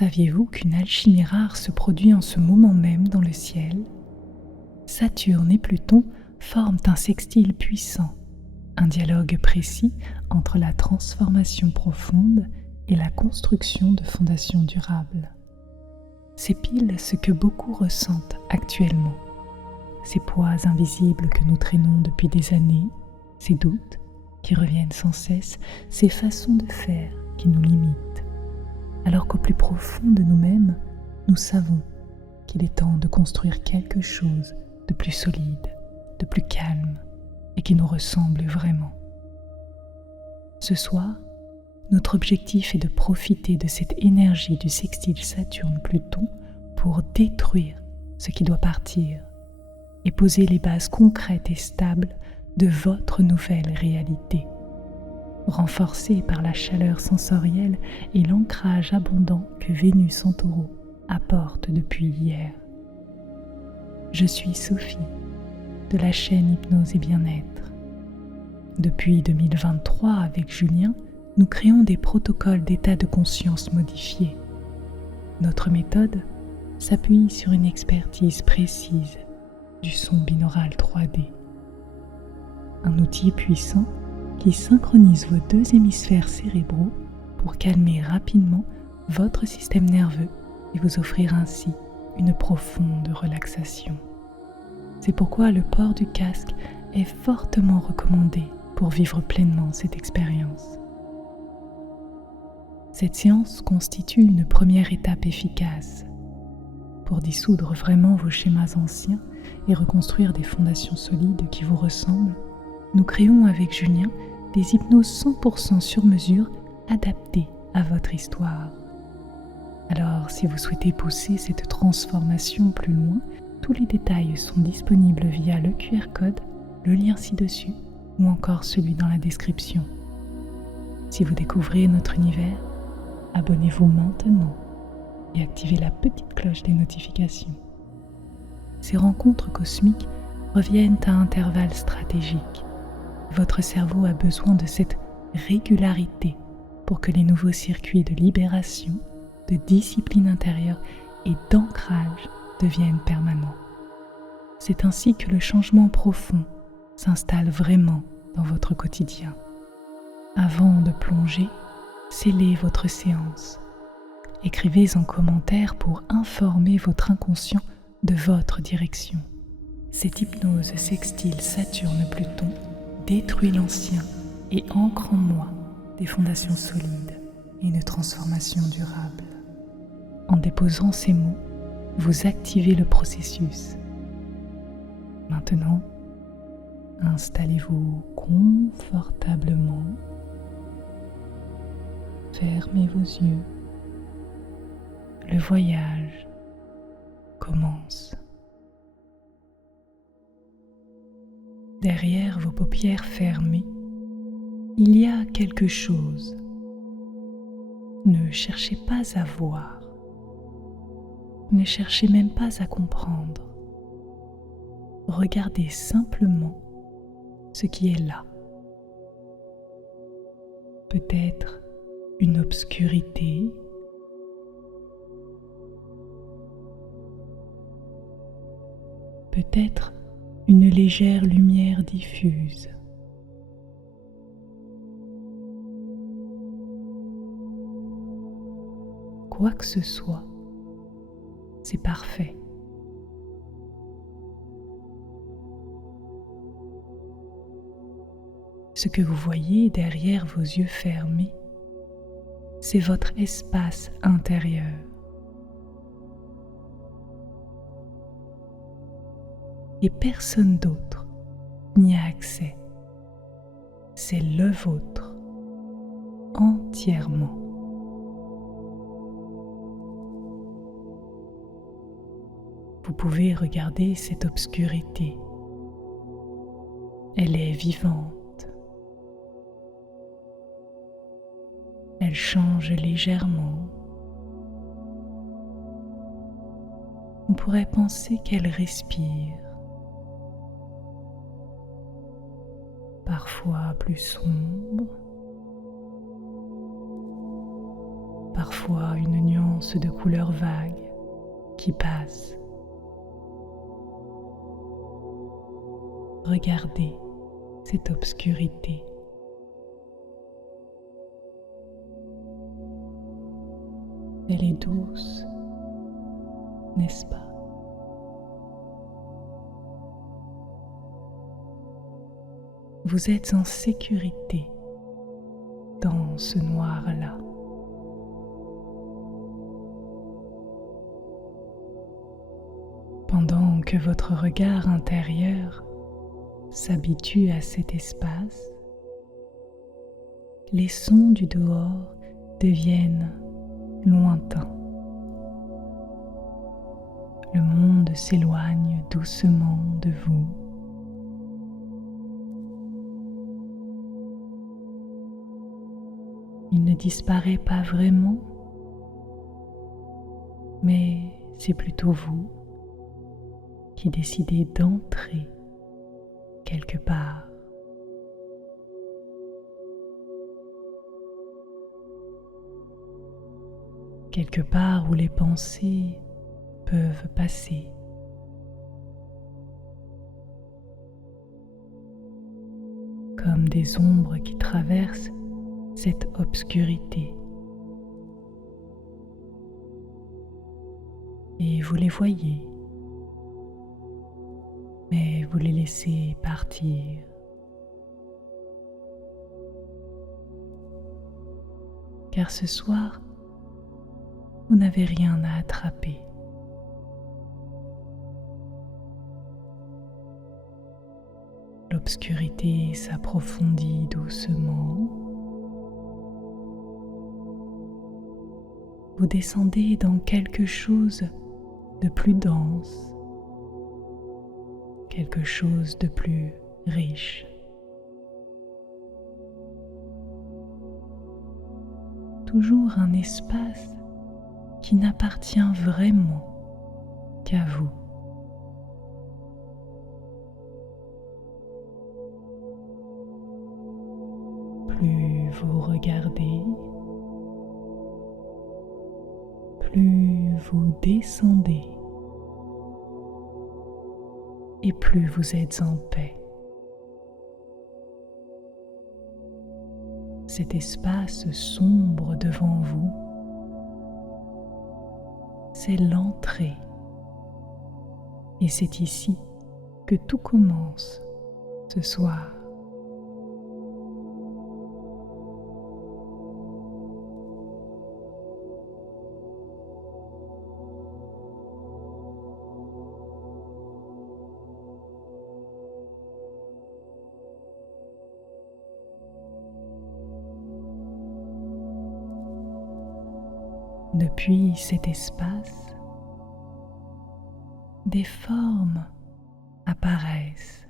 Saviez-vous qu'une alchimie rare se produit en ce moment même dans le ciel? Saturne et Pluton forment un sextile puissant, un dialogue précis entre la transformation profonde et la construction de fondations durables. C'est pile ce que beaucoup ressentent actuellement. Ces poids invisibles que nous traînons depuis des années, ces doutes qui reviennent sans cesse, ces façons de faire qui nous limitent. Alors qu'au plus profond de nous-mêmes, nous savons qu'il est temps de construire quelque chose de plus solide, de plus calme et qui nous ressemble vraiment. Ce soir, notre objectif est de profiter de cette énergie du sextile Saturne-Pluton pour détruire ce qui doit partir et poser les bases concrètes et stables de votre nouvelle réalité, renforcée par la chaleur sensorielle et l'ancrage abondant que Vénus en Taureau apporte depuis hier. Je suis Sophie, de la chaîne Hypnose et Bien-être. Depuis 2023, avec Julien, nous créons des protocoles d'état de conscience modifiés. Notre méthode s'appuie sur une expertise précise du son binaural 3D. Un outil puissant qui synchronise vos deux hémisphères cérébraux pour calmer rapidement votre système nerveux et vous offrir ainsi une profonde relaxation. C'est pourquoi le port du casque est fortement recommandé pour vivre pleinement cette expérience. Cette séance constitue une première étape efficace pour dissoudre vraiment vos schémas anciens et reconstruire des fondations solides qui vous ressemblent. Nous créons avec Julien des hypnoses 100% sur mesure adaptées à votre histoire. Alors, si vous souhaitez pousser cette transformation plus loin, tous les détails sont disponibles via le QR code, le lien ci-dessus ou encore celui dans la description. Si vous découvrez notre univers, abonnez-vous maintenant et activez la petite cloche des notifications. Ces rencontres cosmiques reviennent à intervalles stratégiques. Votre cerveau a besoin de cette régularité pour que les nouveaux circuits de libération, de discipline intérieure et d'ancrage deviennent permanents. C'est ainsi que le changement profond s'installe vraiment dans votre quotidien. Avant de plonger, scellez votre séance. Écrivez en commentaire pour informer votre inconscient de votre direction. Cette hypnose sextile Saturne-Pluton détruit l'ancien et ancre en moi des fondations solides et une transformation durable. En déposant ces mots, vous activez le processus. Maintenant, installez-vous confortablement. Fermez vos yeux. Le voyage commence. Derrière vos paupières fermées, il y a quelque chose. Ne cherchez pas à voir. Ne cherchez même pas à comprendre. Regardez simplement ce qui est là. Peut-être une obscurité, peut-être une légère lumière diffuse. Quoi que ce soit, c'est parfait. Ce que vous voyez derrière vos yeux fermés, c'est votre espace intérieur. Et personne d'autre n'y a accès. C'est le vôtre, entièrement. Vous pouvez regarder cette obscurité. Elle est vivante. Elle change légèrement. On pourrait penser qu'elle respire. Parfois plus sombre, parfois une nuance de couleur vague qui passe. Regardez cette obscurité. Elle est douce, n'est-ce pas? Vous êtes en sécurité dans ce noir-là. Pendant que votre regard intérieur s'habitue à cet espace, les sons du dehors deviennent lointains. Le monde s'éloigne doucement de vous. Il ne disparaît pas vraiment, mais c'est plutôt vous qui décidez d'entrer quelque part. Quelque part où les pensées peuvent passer. Comme des ombres qui traversent cette obscurité. Et vous les voyez, mais vous les laissez partir. Car ce soir, vous n'avez rien à attraper. L'obscurité s'approfondit doucement. Vous descendez dans quelque chose de plus dense, quelque chose de plus riche. Toujours un espace qui n'appartient vraiment qu'à vous. Plus vous regardez, plus vous descendez et plus vous êtes en paix. Cet espace sombre devant vous, c'est l'entrée. Et c'est ici que tout commence ce soir. Depuis cet espace, des formes apparaissent.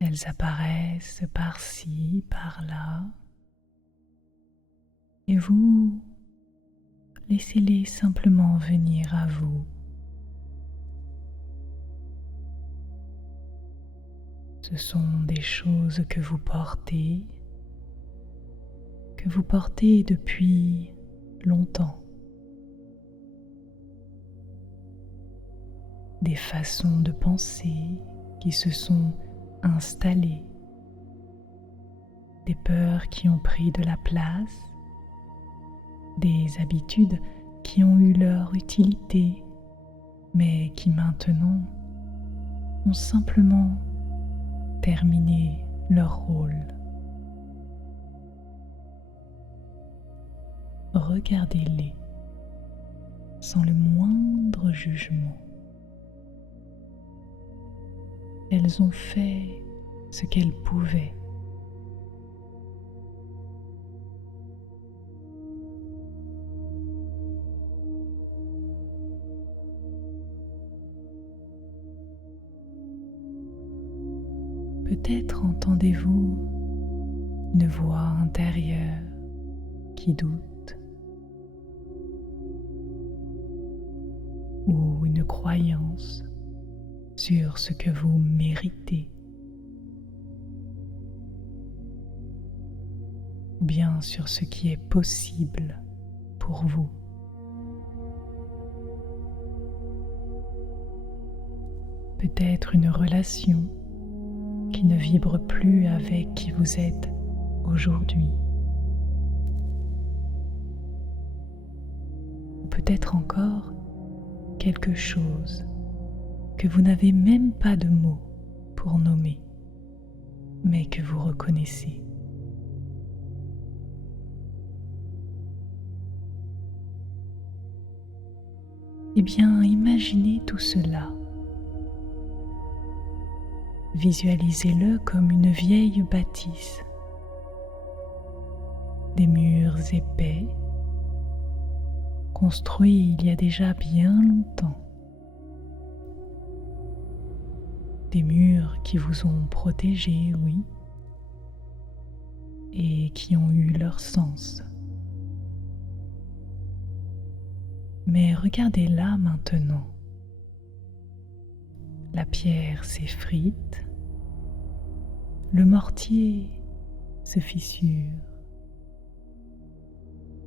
Elles apparaissent par-ci, par-là, et vous laissez-les simplement venir à vous. Ce sont des choses que vous portez depuis longtemps. Des façons de penser qui se sont installées, des peurs qui ont pris de la place, des habitudes qui ont eu leur utilité, mais qui maintenant ont simplement terminé leur rôle. Regardez-les sans le moindre jugement. Elles ont fait ce qu'elles pouvaient. Peut-être entendez-vous une voix intérieure qui doute, ou une croyance sur ce que vous méritez. ou bien sur ce qui est possible pour vous. Peut-être une relation qui ne vibre plus avec qui vous êtes aujourd'hui. Ou peut-être encore quelque chose que vous n'avez même pas de mots pour nommer, mais que vous reconnaissez. Eh bien, imaginez tout cela. Visualisez-le comme une vieille bâtisse, des murs épais, construits il y a déjà bien longtemps, des murs qui vous ont protégé, oui, et qui ont eu leur sens. Mais regardez-là maintenant. La pierre s'effrite, le mortier se fissure.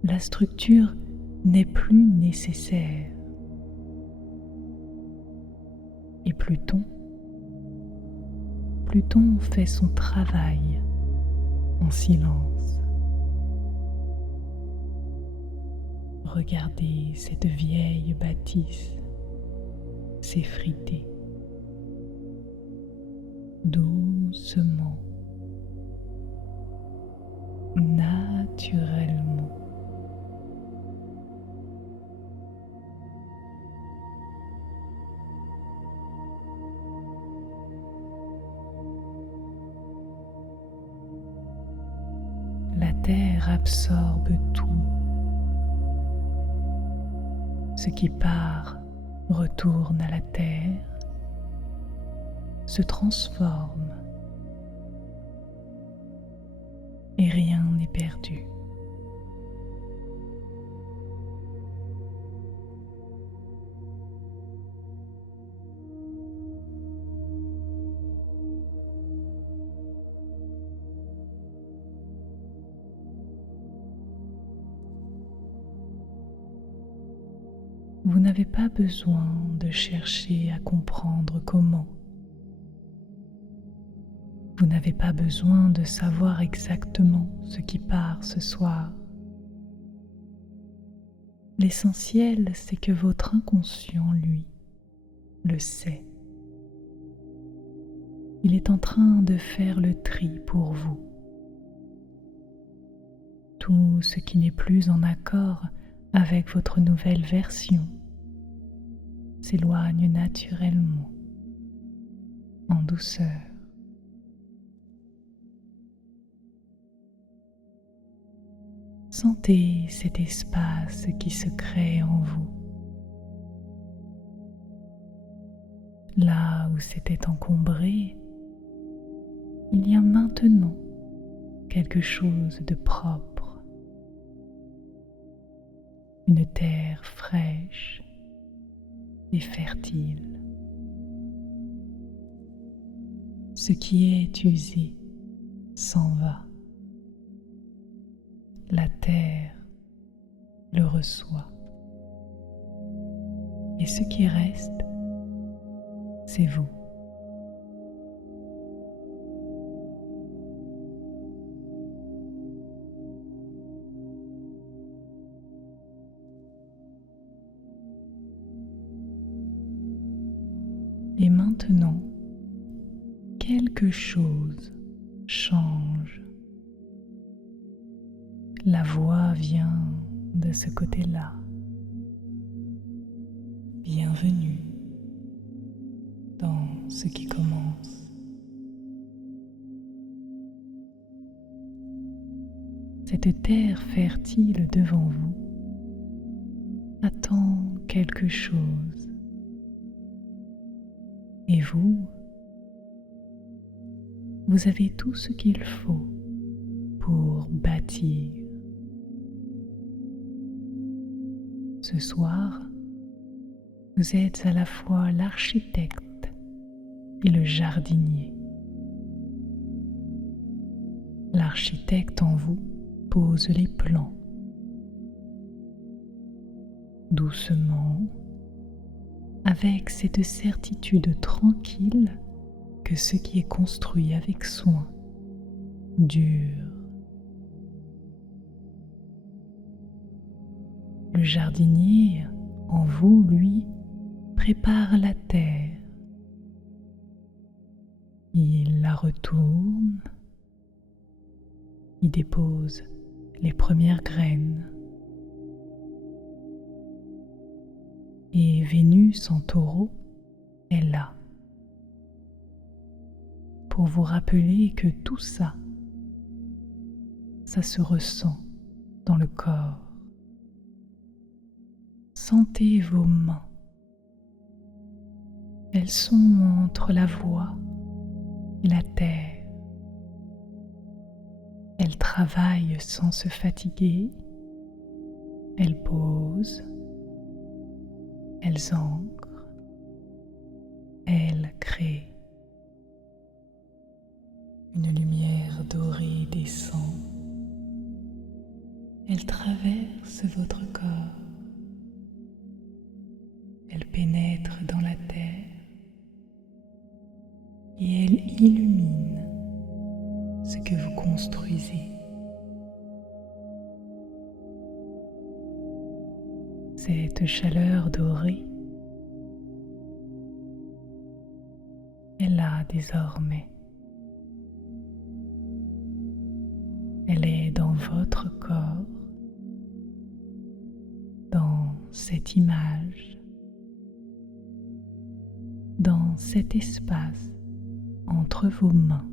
La structure n'est plus nécessaire. Et Pluton fait son travail en silence. Regardez cette vieille bâtisse s'effriter. Doucement, naturellement. La terre absorbe tout. Ce qui part retourne à la terre, se transforme et rien n'est perdu. Vous n'avez pas besoin de chercher à comprendre comment. Vous n'avez pas besoin de savoir exactement ce qui part ce soir. L'essentiel, c'est que votre inconscient, lui, le sait. Il est en train de faire le tri pour vous. Tout ce qui n'est plus en accord avec votre nouvelle version s'éloigne naturellement, en douceur. Sentez cet espace qui se crée en vous. Là où c'était encombré, il y a maintenant quelque chose de propre. Une terre fraîche et fertile. Ce qui est usé s'en va. La terre le reçoit. Et ce qui reste, c'est vous. Et maintenant, quelque chose change. La voix vient de ce côté-là. Bienvenue dans ce qui commence. Cette terre fertile devant vous attend quelque chose. Et vous avez tout ce qu'il faut pour bâtir. Ce soir, vous êtes à la fois l'architecte et le jardinier. L'architecte en vous pose les plans. Doucement, avec cette certitude tranquille que ce qui est construit avec soin dure. Le jardinier, en vous, lui, prépare la terre. Il la retourne, il dépose les premières graines. Et Vénus en Taureau est là pour vous rappeler que tout ça, ça se ressent dans le corps. Sentez vos mains. Elles sont entre la voie et la terre. Elles travaillent sans se fatiguer. Elles posent. Elles ancrent. Elles créent. Une lumière dorée descend. Elle traverse votre corps. Elle pénètre dans la terre et elle illumine ce que vous construisez. Cette chaleur dorée est là désormais. Elle est dans votre corps, dans cette image, dans cet espace entre vos mains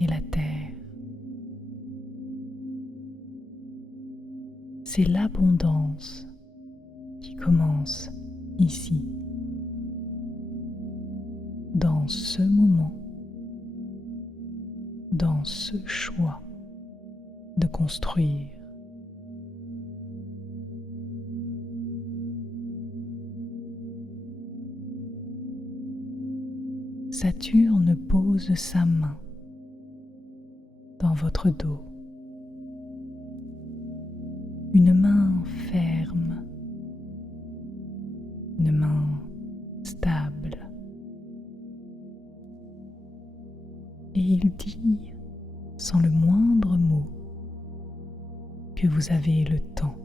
et la terre. C'est l'abondance qui commence ici, dans ce moment, dans ce choix de construire. Saturne pose sa main dans votre dos, une main ferme, une main stable. Et il dit, sans le moindre mot, que vous avez le temps,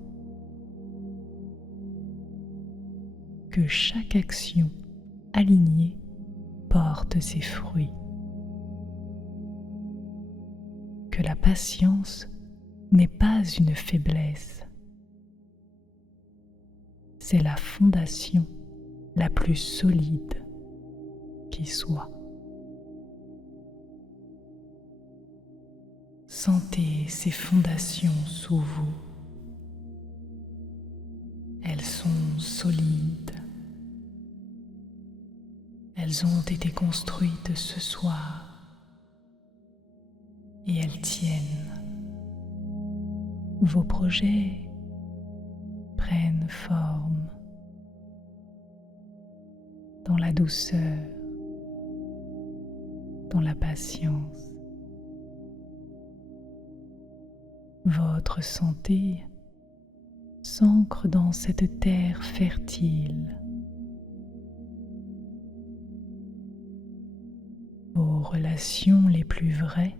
que chaque action alignée porte ses fruits, que la patience n'est pas une faiblesse, c'est la fondation la plus solide qui soit. Sentez ces fondations sous vous. Elles sont solides. Elles ont été construites ce soir et elles tiennent. Vos projets prennent forme dans la douceur, dans la patience. Votre santé s'ancre dans cette terre fertile. Vos relations les plus vraies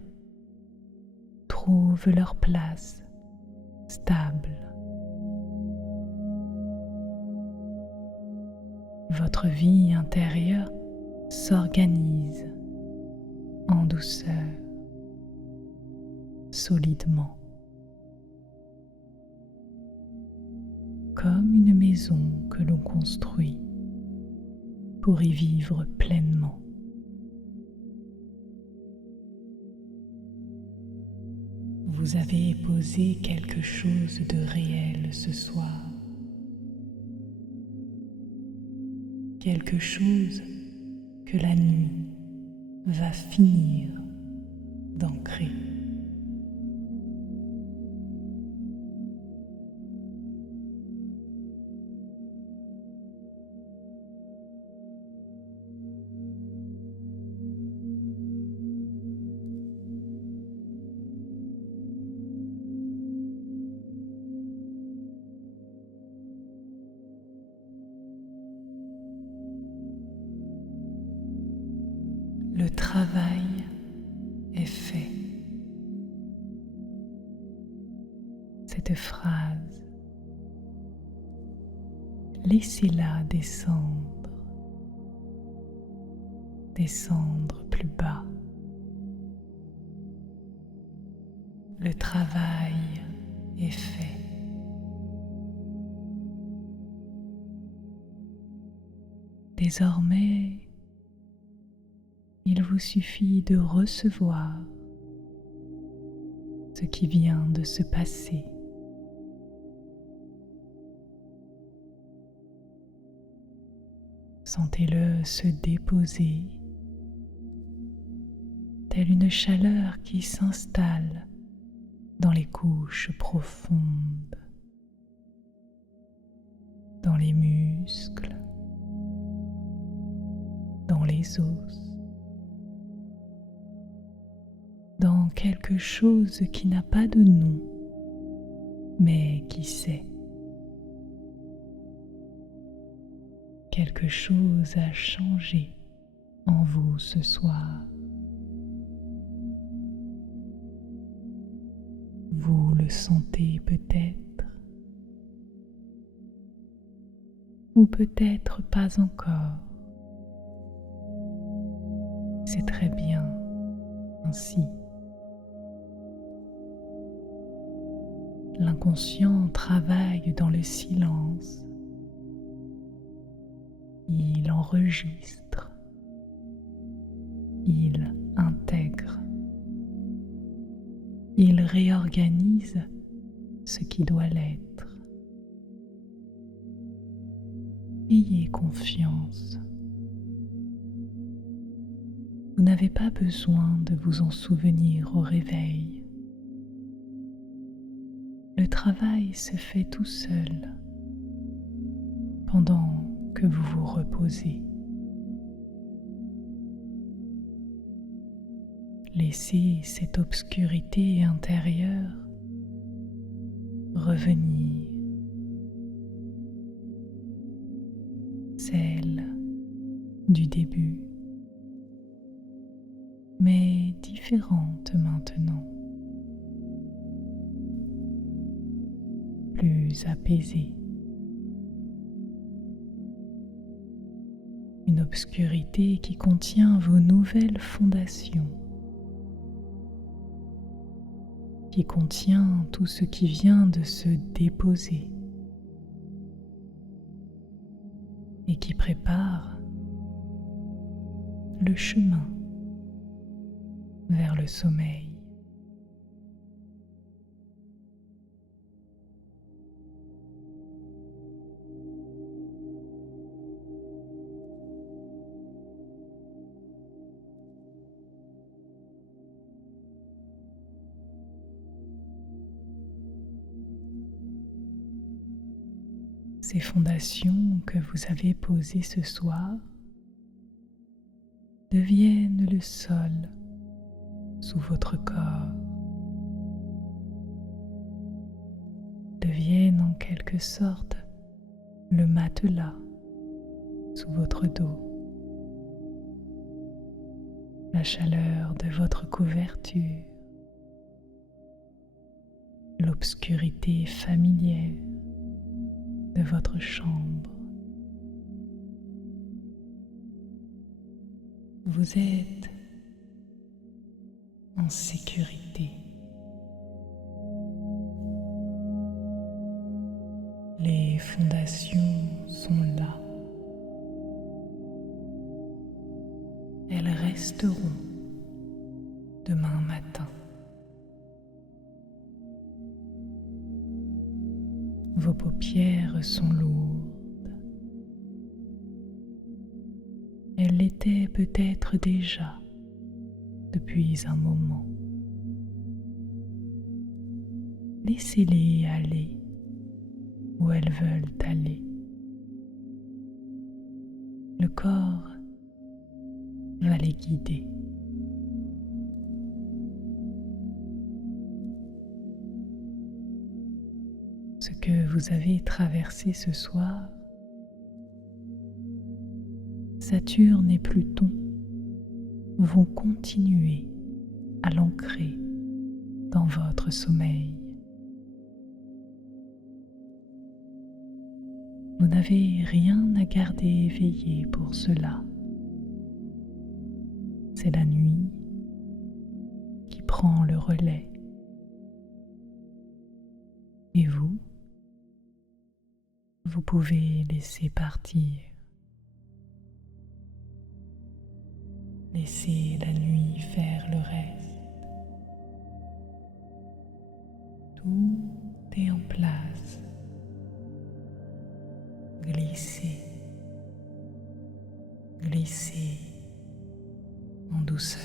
trouvent leur place stable. Votre vie intérieure s'organise en douceur, solidement, comme une maison que l'on construit pour y vivre pleinement. Vous avez posé quelque chose de réel ce soir, quelque chose que la nuit va finir d'ancrer. Le travail est fait. Cette phrase, laissez-la descendre, descendre plus bas. Le travail est fait. Désormais, il vous suffit de recevoir ce qui vient de se passer. Sentez-le se déposer, telle une chaleur qui s'installe dans les couches profondes, dans les muscles, dans les os, dans quelque chose qui n'a pas de nom, mais qui sait. Quelque chose a changé en vous ce soir. Vous le sentez peut-être, ou peut-être pas encore. C'est très bien ainsi. L'inconscient travaille dans le silence. Il enregistre, il intègre, il réorganise ce qui doit l'être. Ayez confiance. Vous n'avez pas besoin de vous en souvenir au réveil. Le travail se fait tout seul pendant que vous vous reposez. Laissez cette obscurité intérieure revenir, celle du début, mais différente maintenant, plus apaisée. Une obscurité qui contient vos nouvelles fondations, qui contient tout ce qui vient de se déposer et qui prépare le chemin vers le sommeil. Ces fondations que vous avez posées ce soir deviennent le sol sous votre corps, deviennent en quelque sorte le matelas sous votre dos, la chaleur de votre couverture, l'obscurité familière de votre chambre. Vous êtes en sécurité. Les fondations sont là. Elles resteront demain matin. Vos paupières sont lourdes. Elles l'étaient peut-être déjà depuis un moment. Laissez-les aller où elles veulent aller. Le corps va les guider. Ce que vous avez traversé ce soir, Saturne et Pluton vont continuer à l'ancrer dans votre sommeil. Vous n'avez rien à garder éveillé pour cela. C'est la nuit qui prend le relais. Et vous pouvez laisser partir. Laissez la nuit faire le reste. Tout est en place. Glissez, glissez en douceur.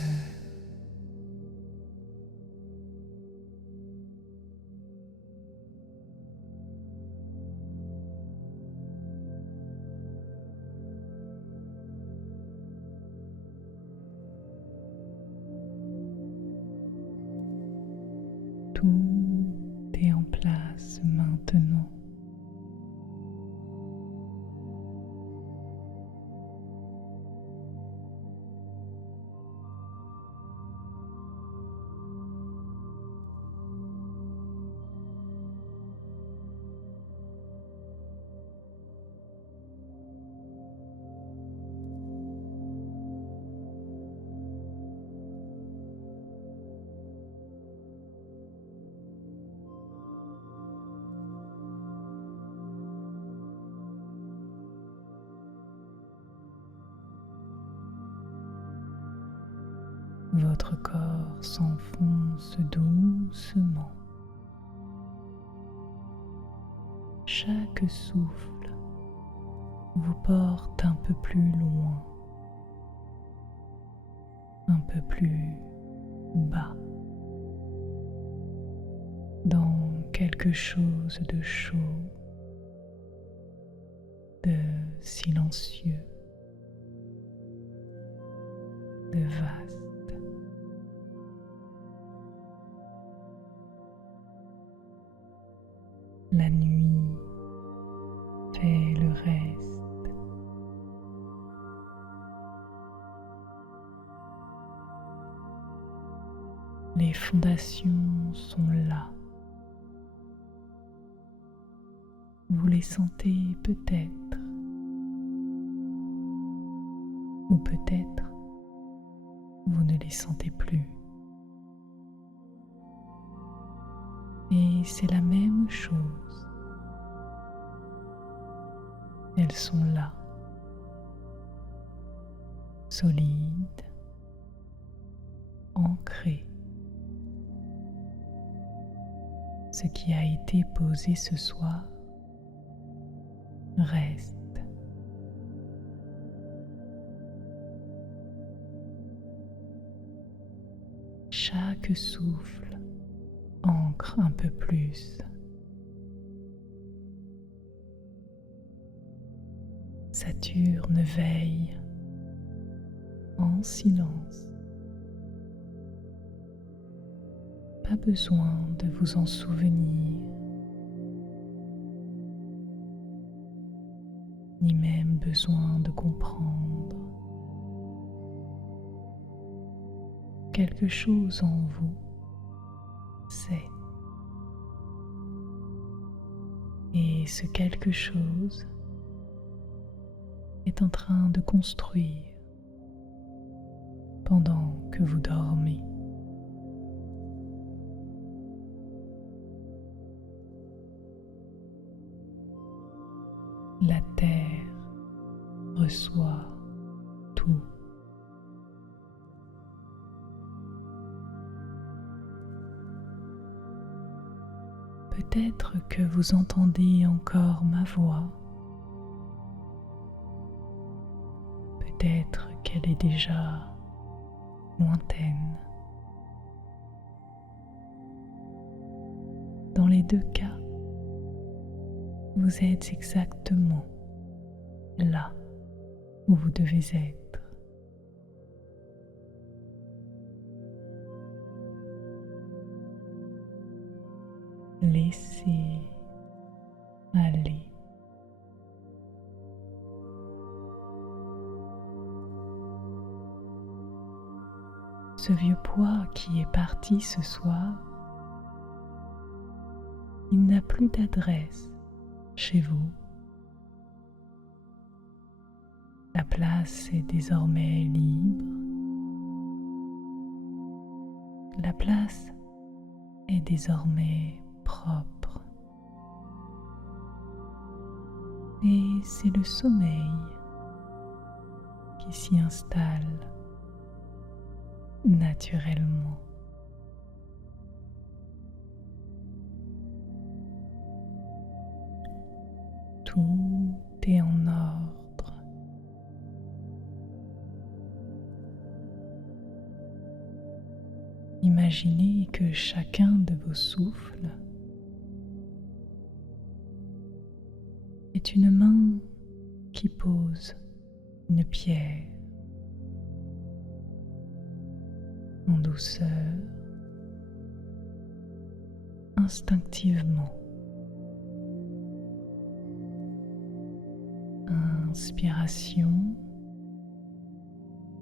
Tout est en place maintenant. Votre corps s'enfonce doucement. Chaque souffle vous porte un peu plus loin, un peu plus bas, dans quelque chose de chaud, de silencieux, de vaste. La nuit fait le reste. Les fondations sont là. Vous les sentez peut-être, ou peut-être vous ne les sentez plus. Et c'est la même chose. Elles sont là, solides, ancrées. Ce qui a été posé ce soir reste. Chaque souffle ancre un peu plus. Saturne veille en silence. Pas besoin de vous en souvenir, ni même besoin de comprendre. Quelque chose en vous sait. Et ce quelque chose est en train de construire pendant que vous dormez. La terre reçoit tout. Peut-être que vous entendez encore ma voix. Peut-être qu'elle est déjà lointaine. Dans les deux cas, vous êtes exactement là où vous devez être. Laissez aller. Ce vieux poids qui est parti ce soir, il n'a plus d'adresse chez vous. La place est désormais libre. La place est désormais propre. Et c'est le sommeil qui s'y installe naturellement. Tout est en ordre. Imaginez que chacun de vos souffles est une main qui pose une pierre en douceur, instinctivement. Inspiration,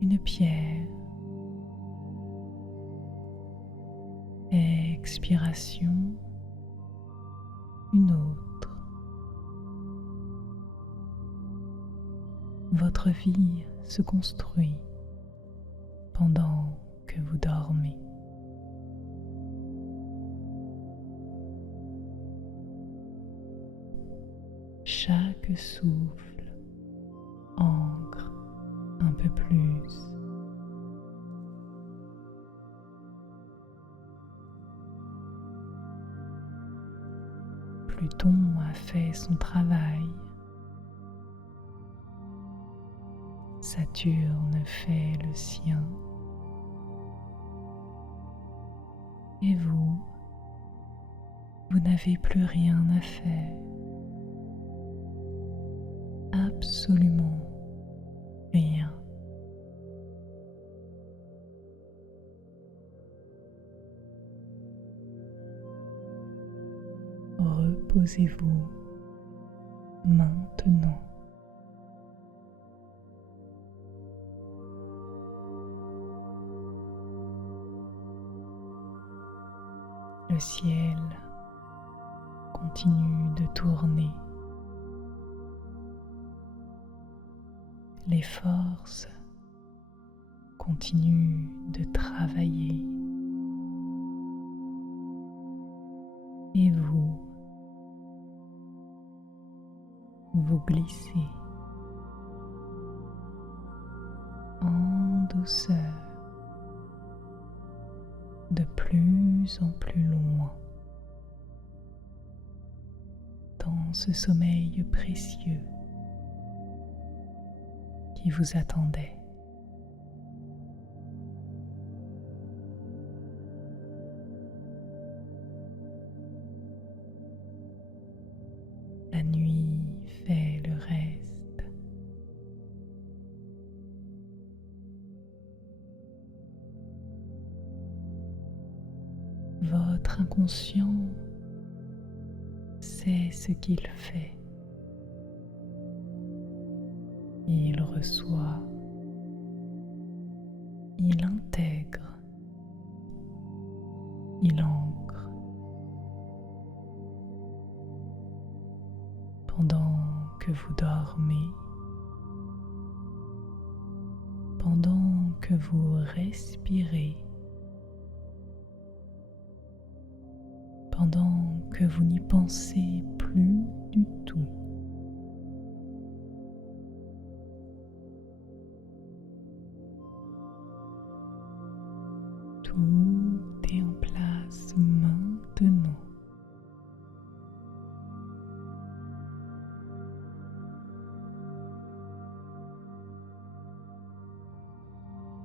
une pierre. Expiration, une autre. Votre vie se construit pendant que vous dormez. Chaque souffle ancre un peu plus. Pluton a fait son travail. Saturne fait le sien. Et vous n'avez plus rien à faire. Absolument rien. Reposez-vous maintenant. Le ciel continue de tourner. Les forces continuent de travailler. Et vous glissez en douceur de plus en plus loin dans ce sommeil précieux qui vous attendait. La nuit fait le reste. Votre inconscient sait ce qu'il fait. Il reçoit, il intègre, il ancre. Pendant que vous dormez, pendant que vous respirez, pendant que vous n'y pensez plus du tout. Tout est en place maintenant.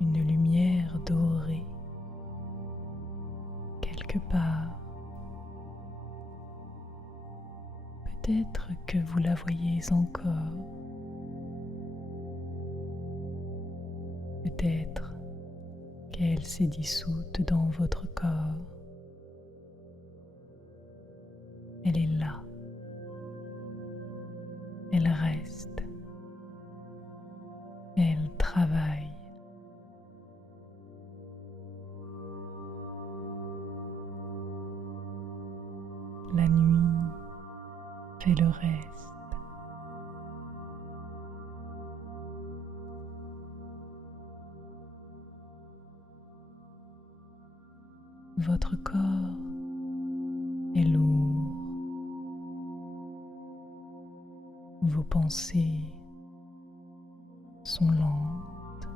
Une lumière dorée quelque part. Peut-être que vous la voyez encore. Peut-être qu'elle s'est dissoute dans votre corps. Elle est là. Elle reste. Elle travaille. La nuit fait le reste. Votre corps est lourd. Vos pensées sont lentes,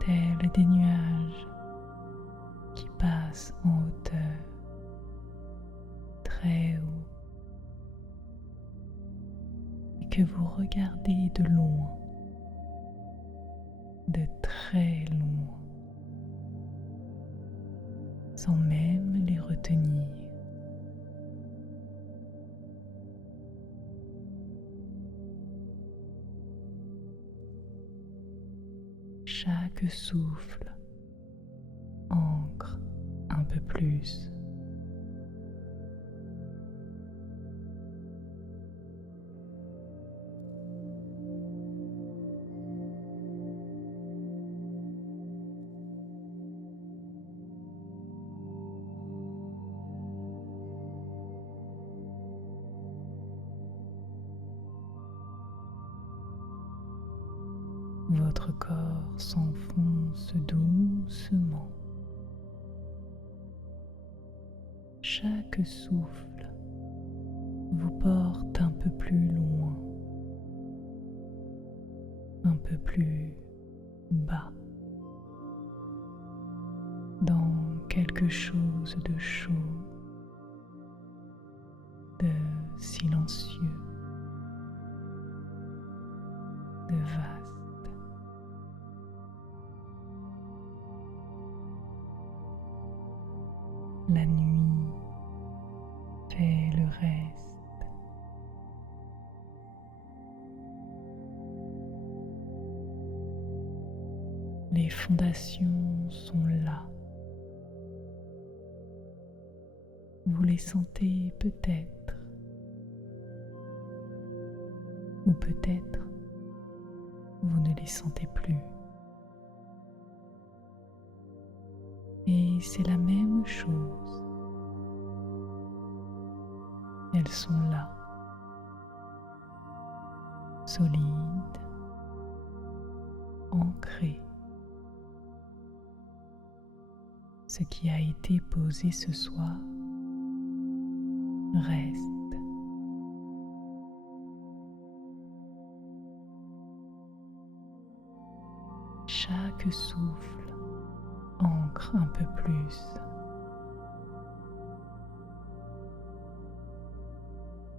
tels des nuages qui passent en hauteur, très haut, et que vous regardez de loin, de très loin, sans même les retenir. Chaque souffle ancre un peu plus. Votre corps s'enfonce doucement. Chaque souffle vous porte un peu plus loin, un peu plus bas, dans quelque chose de chaud, de silencieux, de vaste. La nuit fait le reste. Les fondations sont là. Vous les sentez peut-être, ou peut-être vous ne les sentez plus. Et c'est la même chose. Elles sont là, solides, ancrées. Ce qui a été posé ce soir reste. Chaque souffle ancre un peu plus.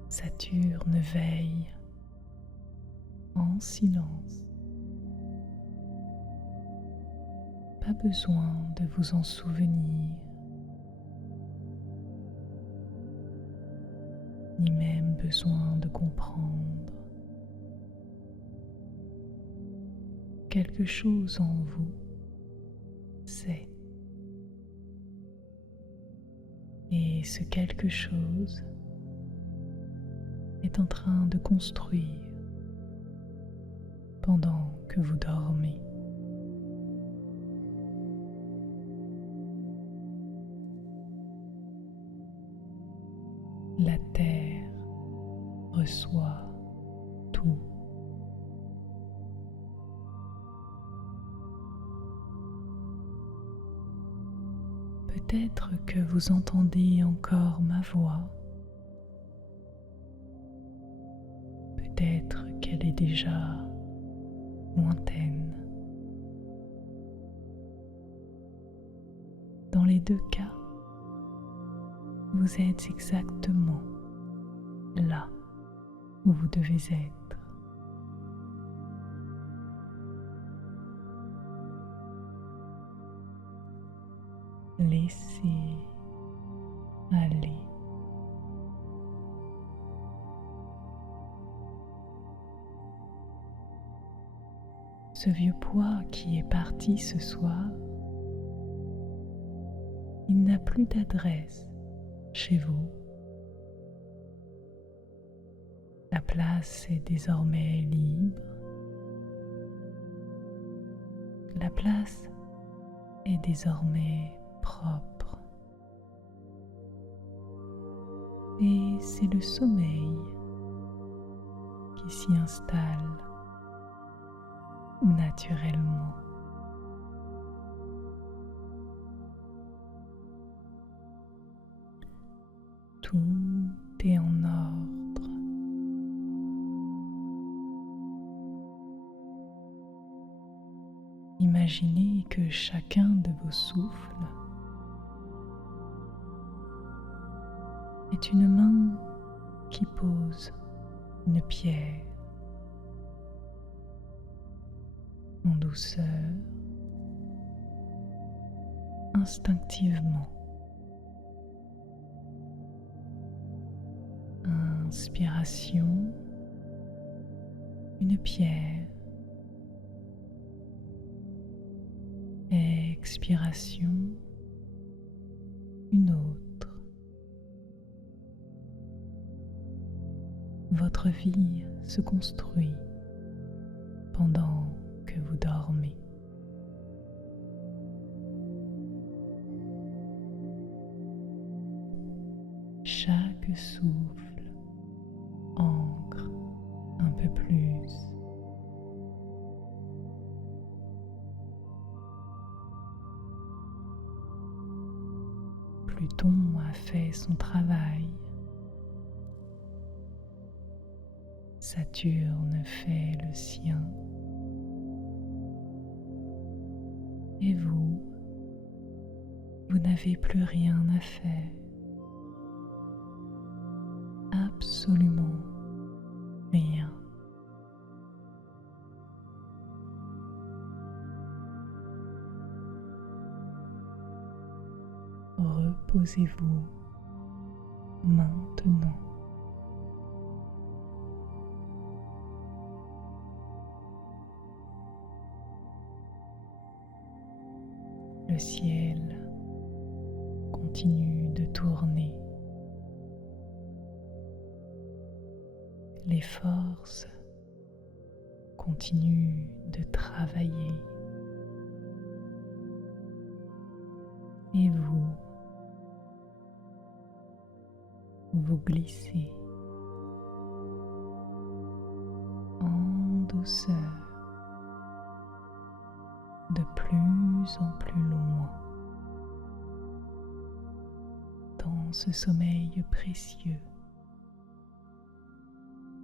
Saturne veille en silence. Pas besoin de vous en souvenir, ni même besoin de comprendre. Quelque chose en vous sait. Et ce quelque chose est en train de construire pendant que vous dormez. La terre reçoit tout. Peut-être que vous entendez encore ma voix. Peut-être qu'elle est déjà lointaine. Dans les deux cas, vous êtes exactement là où vous devez être. Laissez aller. Ce vieux poids qui est parti ce soir, il n'a plus d'adresse chez vous. La place est désormais libre. La place est désormais propre. et c'est le sommeil qui s'y installe naturellement. Tout est en ordre. Imaginez que chacun de vos souffles est une main qui pose une pierre en douceur, instinctivement. Inspiration, une pierre. Expiration, une autre. Votre vie se construit pendant que vous dormez. Chaque souffle ancre un peu plus. Pluton a fait son travail. Saturne fait le sien. Et vous n'avez plus rien à faire. Absolument rien. Reposez-vous maintenant. Le ciel continue de tourner. Les forces continuent de travailler. Et vous glissez en douceur de plus en plus loin dans ce sommeil précieux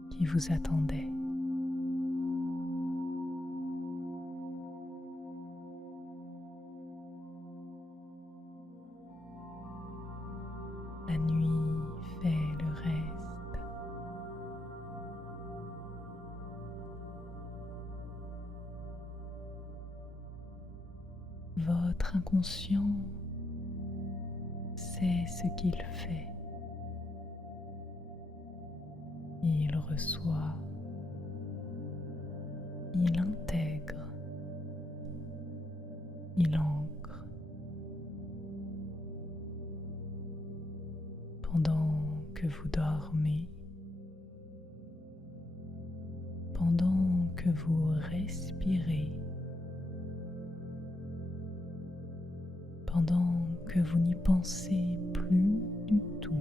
qui vous attendait. La nuit fait le reste. Votre inconscient sait ce qu'il fait. Il reçoit, il intègre, il ancre. Pendant que vous dormez, pendant que vous respirez, pendant que vous n'y pensez plus du tout.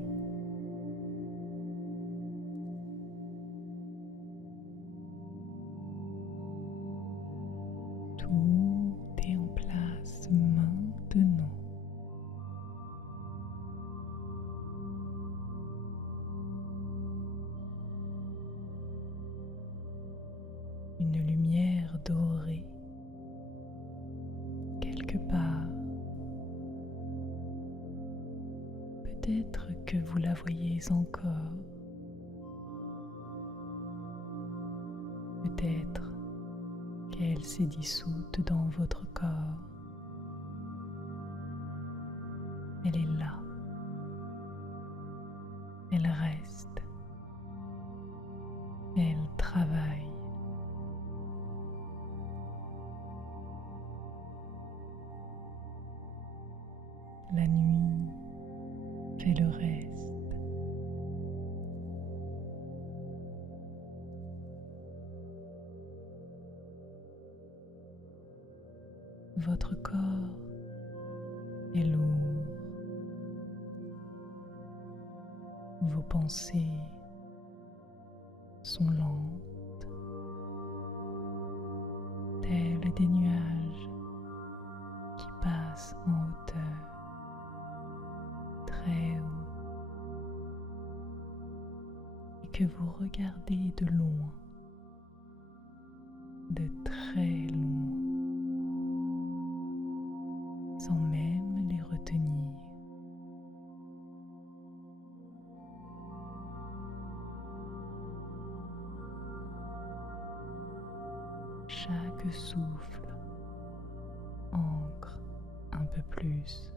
Tout est en place maintenant. Une lumière dorée quelque part. Peut-être que vous la voyez encore. Peut-être qu'elle s'est dissoute dans votre corps. Elle est là. Elle reste. Elle travaille. La nuit fait le reste. Votre corps est lourd. Vos pensées sont lentes, telles des nuages qui passent en hauteur, très haut, et que vous regardez de loin, de très loin, sans même les retenir. Chaque souffle ancre un peu plus.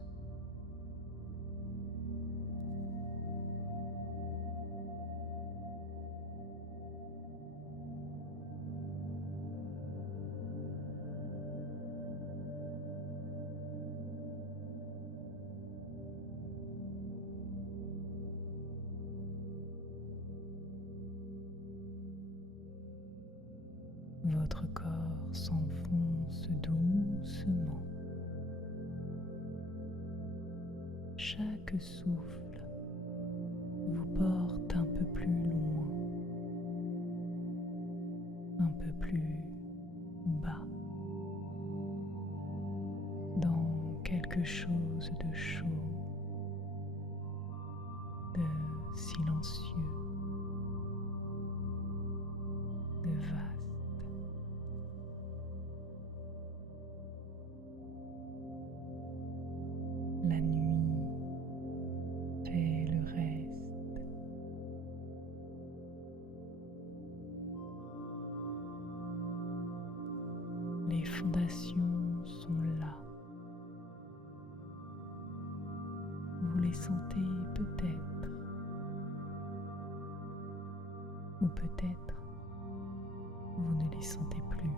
Votre corps s'enfonce doucement. Chaque souffle vous porte un peu plus loin, un peu plus bas, dans quelque chose de chaud, de silencieux, de vaste. La nuit fait le reste. Les fondations sont là. Vous les sentez peut-être, ou peut-être vous ne les sentez plus.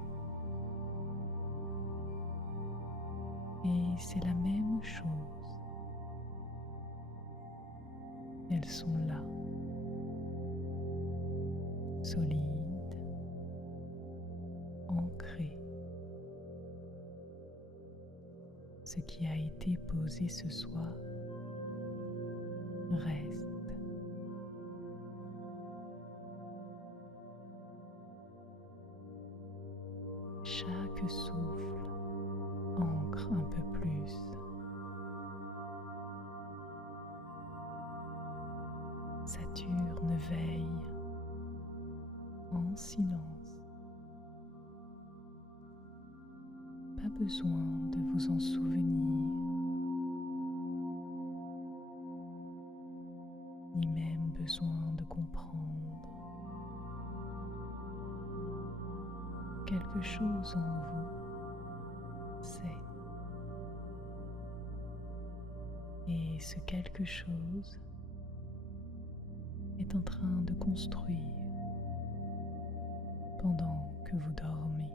Et c'est la même chose. Elles sont là, solides, ancrées. Ce qui a été posé ce soir reste. Chaque souffle ancre un peu plus. Saturne veille en silence. Pas besoin de vous en souvenir, ni même besoin de comprendre. Quelque chose en vous sait. Et ce quelque chose est en train de construire pendant que vous dormez.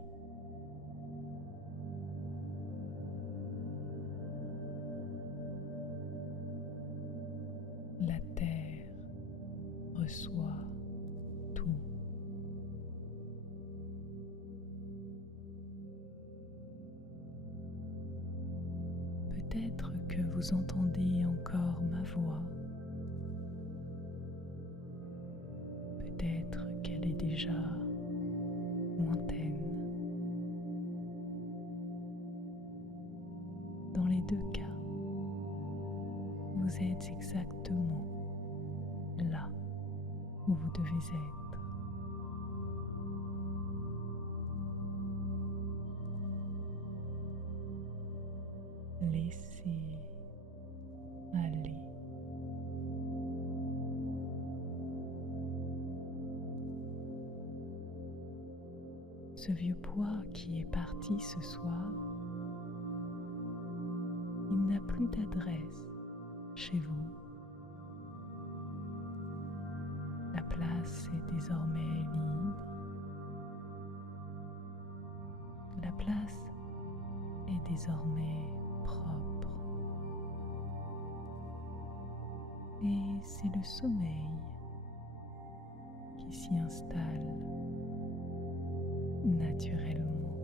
La terre reçoit tout. Peut-être que vous entendez encore ma voix. Peut-être qu'elle est déjà lointaine. Dans les deux cas, vous êtes exactement là où vous devez être. Laissez aller. Ce vieux poids qui est parti ce soir, il n'a plus d'adresse chez vous. La place est désormais libre. La place est désormais propre. Et c'est le sommeil qui s'y installe naturellement.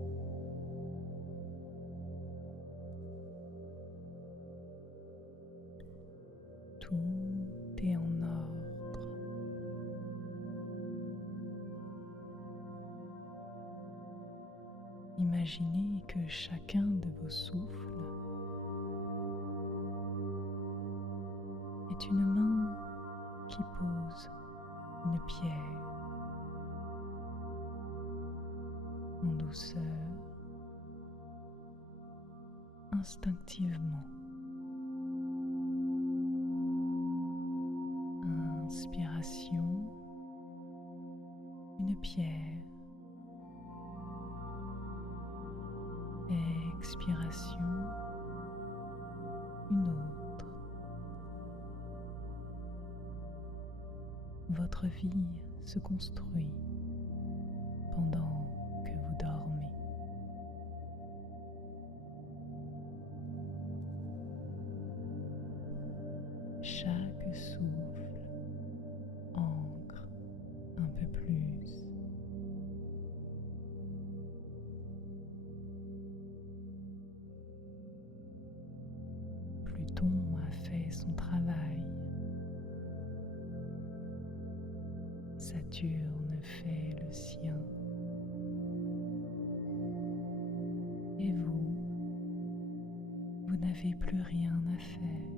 Tout est en ordre. imaginez que chacun de vos souffles est une main qui pose une pierre en douceur, instinctivement. Inspiration, une pierre. Expiration, une autre. Votre vie se construit pendant que vous dormez. Chaque souffle ancre un peu plus. Pluton a fait son travail. Saturne fait le sien. Et vous n'avez plus rien à faire.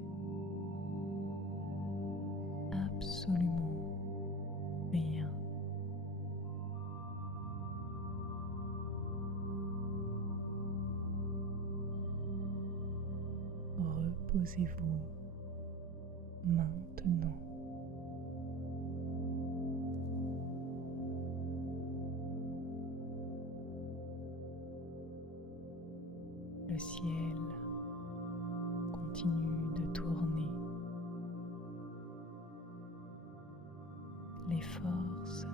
Absolument rien. Reposez-vous maintenant. Le ciel continue de tourner. Les forces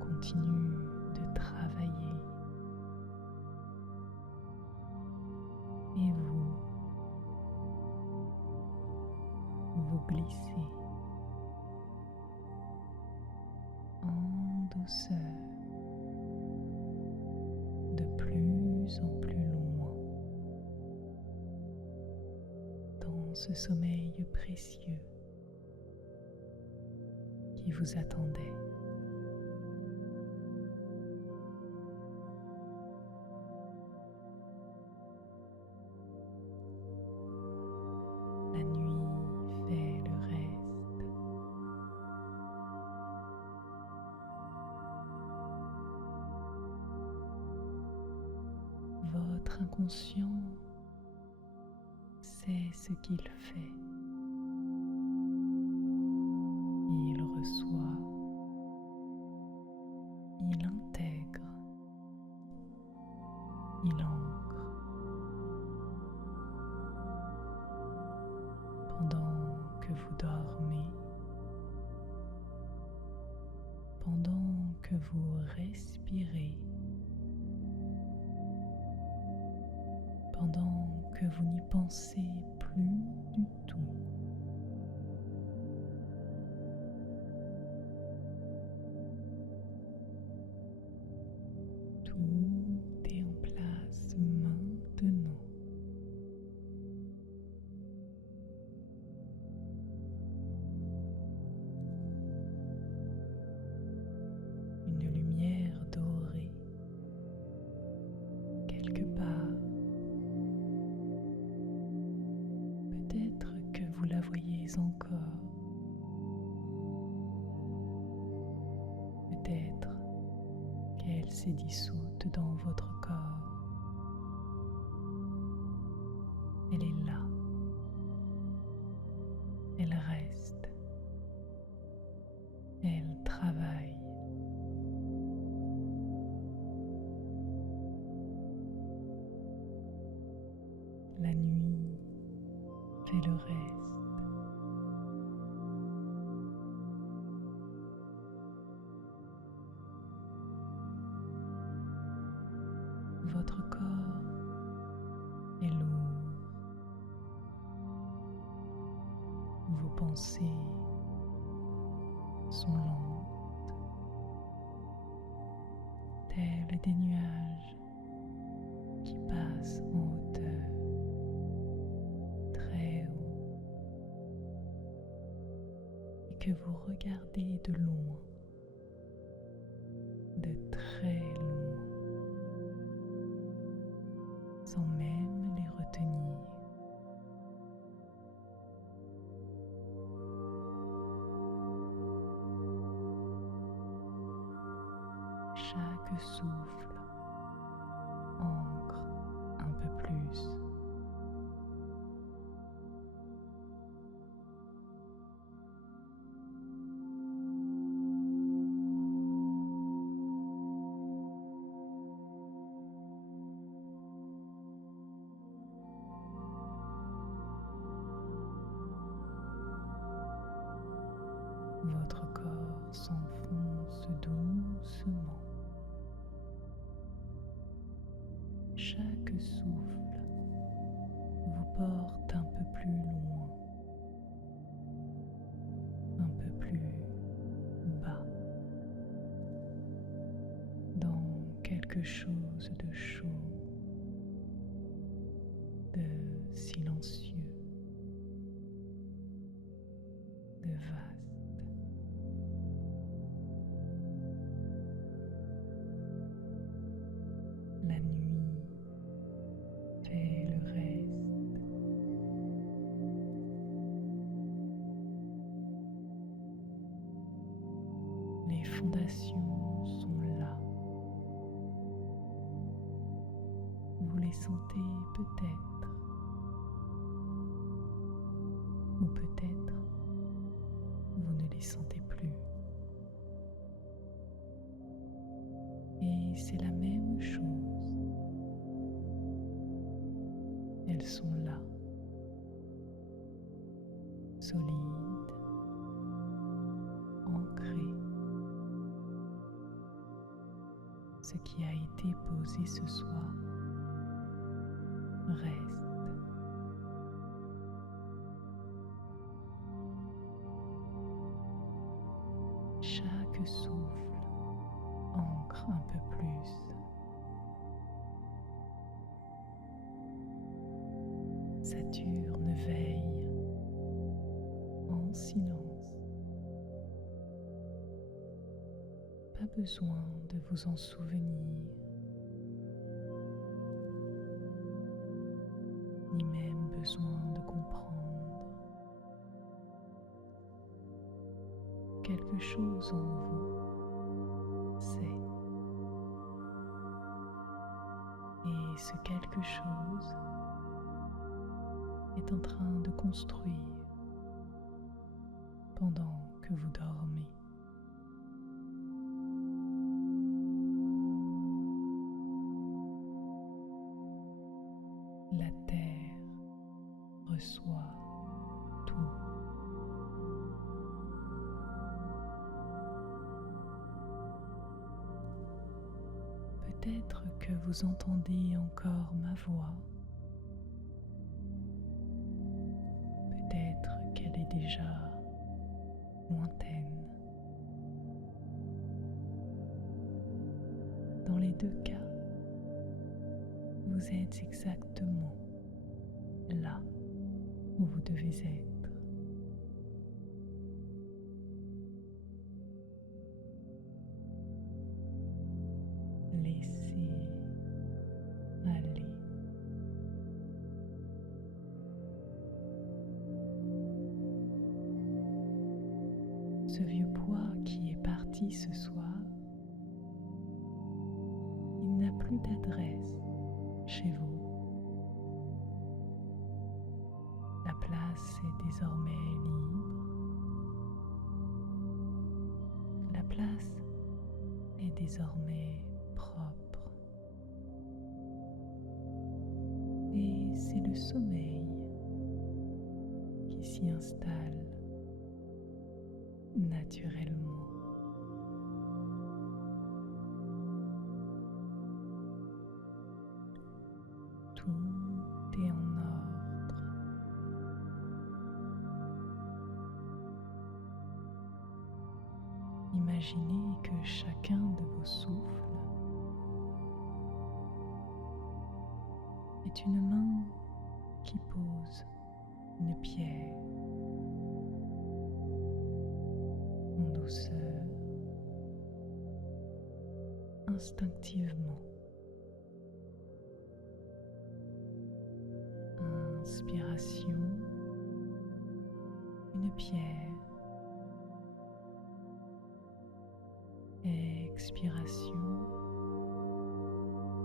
continuent de travailler. Et vous glissez en douceur de plus en plus loin dans ce sommeil précieux qui vous attendait. La nuit fait le reste. Votre inconscient sait ce qu'il fait. Il reçoit, il intègre, il ancre. Pendant que vous dormez, pendant que vous respirez, pendant que vous n'y pensez plus du tout. Tout est en place maintenant. Une lumière dorée quelque part. Peut-être que vous la voyez encore. Peut-être qu'elle s'est dissoute dans votre corps. Elle est là. Elle reste. Elle travaille. La nuit fait le reste. Votre corps est lourd. Vos pensées sont lentes, tels des nuages qui passent en hauteur, très haut, et que vous regardez de loin, de très loin. Chaque souffle ancre un peu plus. Votre corps s'enfonce doucement. Chaque souffle vous porte un peu plus loin, un peu plus bas, dans quelque chose de chaud, de silencieux, de vaste. La nuit fait le reste. Les fondations sont là. Vous les sentez peut-être, ou peut-être vous ne les sentez plus. Et c'est la même chose. Elles sont là, solides, ancrées. Ce qui a été posé ce soir reste. Chaque souffle ancre un peu plus. Saturne veille en silence. Pas besoin de vous en souvenir, ni même besoin de comprendre. Quelque chose en vous sait. Et ce quelque chose est en train de construire pendant que vous dormez. La terre reçoit tout. Peut-être que vous entendez encore ma voix. Peut-être qu'elle est déjà lointaine. Dans les deux cas, vous êtes exactement là où vous devez être. Laissez aller. Ce vieux poids qui est parti ce soir, il n'a plus d'adresse chez vous. La place est désormais libre. La place est désormais propre. Et c'est le sommeil qui s'y installe naturellement. Tout est en ordre. Imaginez que chacun de vos souffles est une main qui pose une pierre en douceur, instinctivement. Inspiration, une pierre. expiration,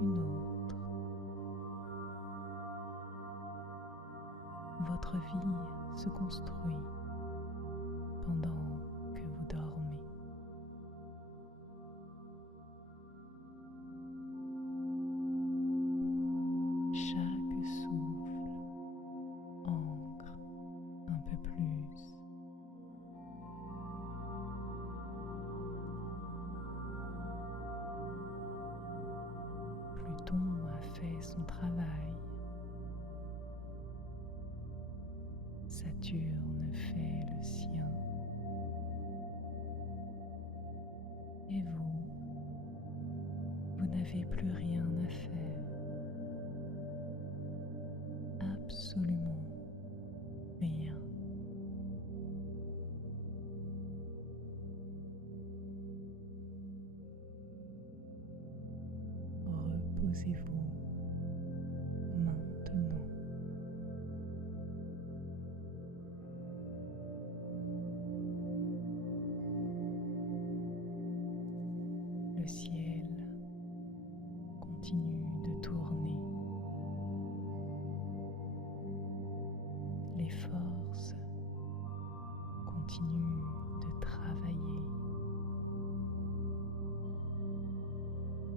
une autre. Votre vie se construit pendant que vous dormez. Chaque souffle ancre un peu plus. Pluton a fait son travail. Saturne fait le sien. Et vous n'avez plus rien à faire. Absolument rien. Reposez-vous maintenant. Le ciel continue de tourner. Les forces continuent de travailler.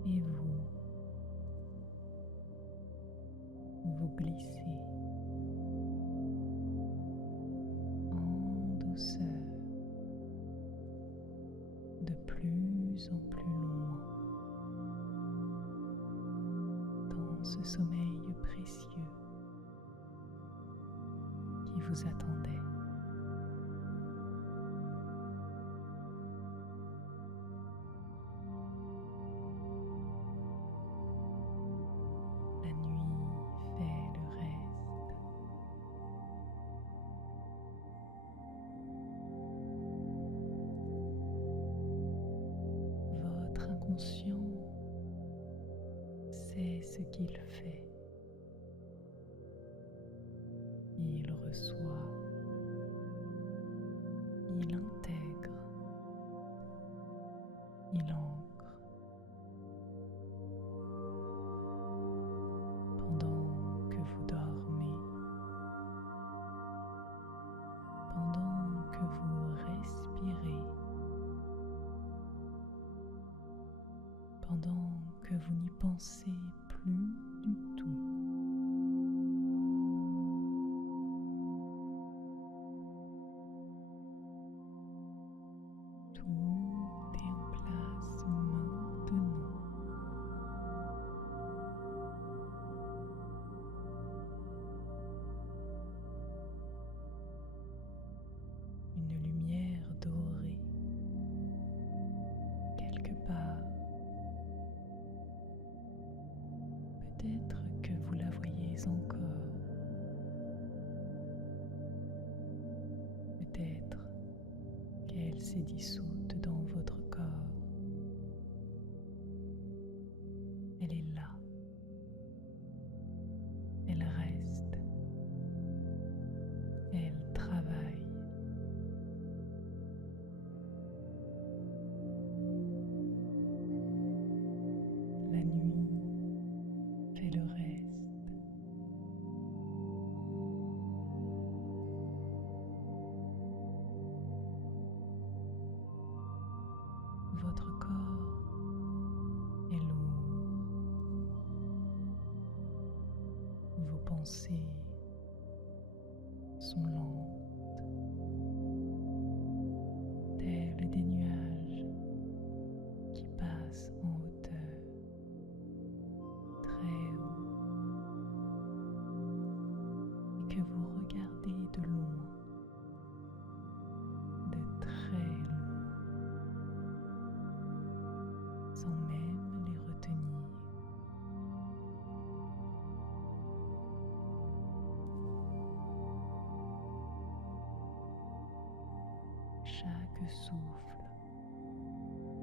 Et vous glissez en douceur de plus en plus loin dans ce sommeil précieux qui vous attendait. La nuit fait le reste. Votre inconscient sait ce qu'il fait. Il reçoit, il intègre, il ancre. Pendant que vous dormez, pendant que vous respirez, pendant que vous n'y pensez plus du tout. Tout est en place maintenant. Une lumière dorée quelque part. Peut-être que vous la voyez encore. Peut-être qu'elle s'est dissoute dans votre corps. Elle est là. Elle reste. Elle travaille. La nuit fait le reste. Votre corps est lourd. Vos pensées sont lentes, telles des nuages qui passent en hauteur, très haut, et que vous regardez de loin, de très loin, sans même les retenir. Chaque souffle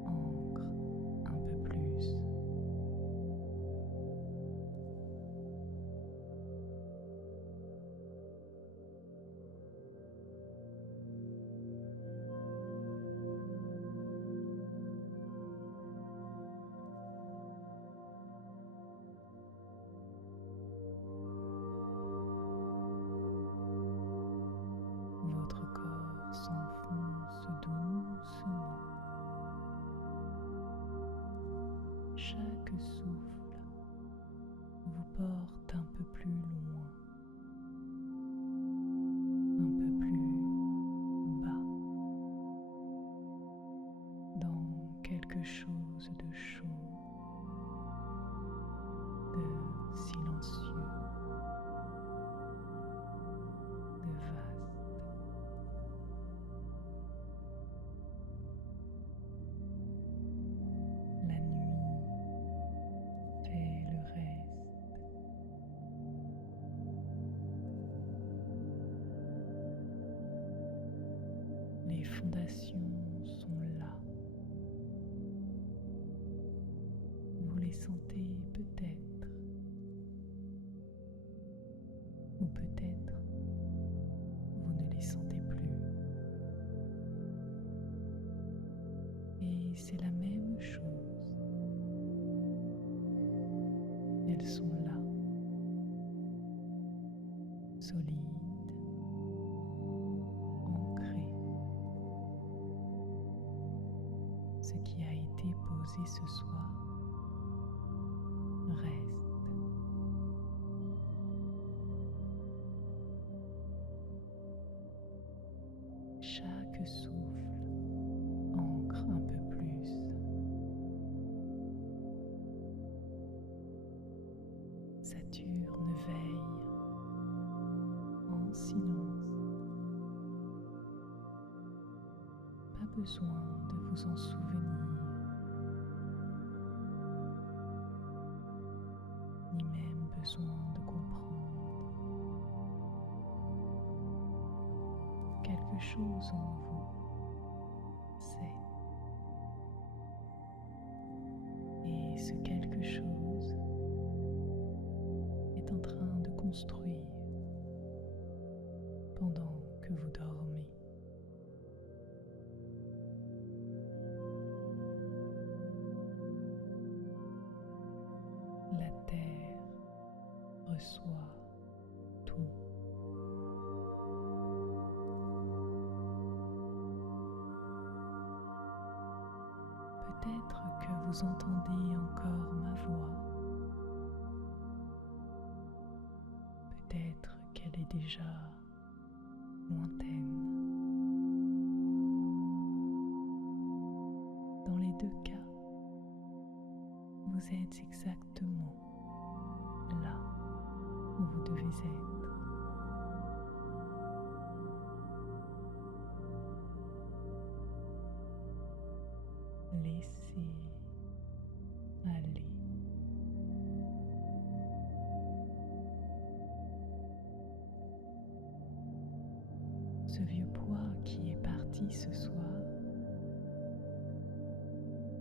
ancre un peu plus. chaque souffle vous porte un peu plus loin, un peu plus bas, dans quelque chose de chaud, de silencieux, de vaste. La nuit fait le reste. Les fondations sont là. Vous les sentez peut-être, ou peut-être vous ne les sentez plus. Et c'est la même chose. Elles sont là, solides, ancrées. Ce qui a été posé ce soir reste. Chaque souffle ancre un peu plus. Saturne veille en silence. Pas besoin de vous en souvenir, ni même besoin de comprendre. Quelque chose en vous sait. Et ce quelque chose est en train de construire pendant que vous dormez. La terre reçoit tout. Peut-être que vous entendez encore ma voix. Peut-être qu'elle est déjà lointaine. Dans les deux cas, vous êtes exactement là où vous devez être. Laissez aller. Ce vieux poids qui est parti ce soir,